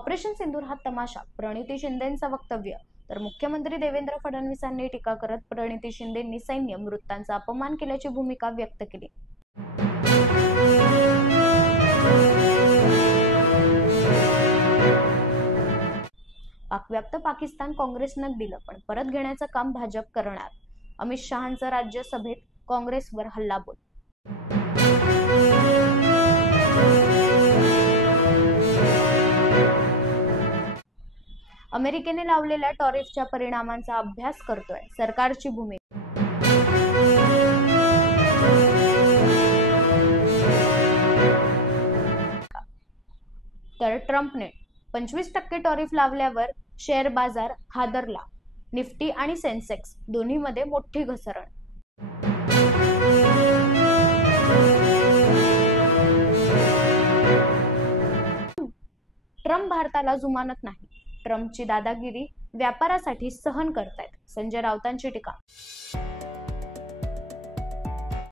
Operation सिंदूर हा तमाशा, प्रणिती शिंदेंचं वक्तव्य. तर मुख्यमंत्री देवेंद्र फडणवीसांनी टीका करत प्रणिती शिंदेंनी सैन्य वृत्तांचा अपमान केल्याची भूमिका व्यक्त केली. पाकव्याप्त पाकिस्तान काँग्रेसनं दिलं, पण परत घेण्याचं काम भाजप करणार. अमित शहांचं राज्यसभेत काँग्रेसवर हल्लाबोल. अमेरिकेने लावलेल्या टॅरिफच्या परिणामांचा अभ्यास करतोय, सरकारची भूमिका. तर ट्रम्पने 25% टॅरिफ लावल्यावर शेअर बाजार हादरला. निफ्टी आणि सेन्सेक्स दोन्हीमध्ये मोठी घसरण. ट्रम्प भारताला जुमानत नाही. ट्रम्पची दादागिरी व्यापारासाठी सहन करतायत, संजय राऊतांची टीका.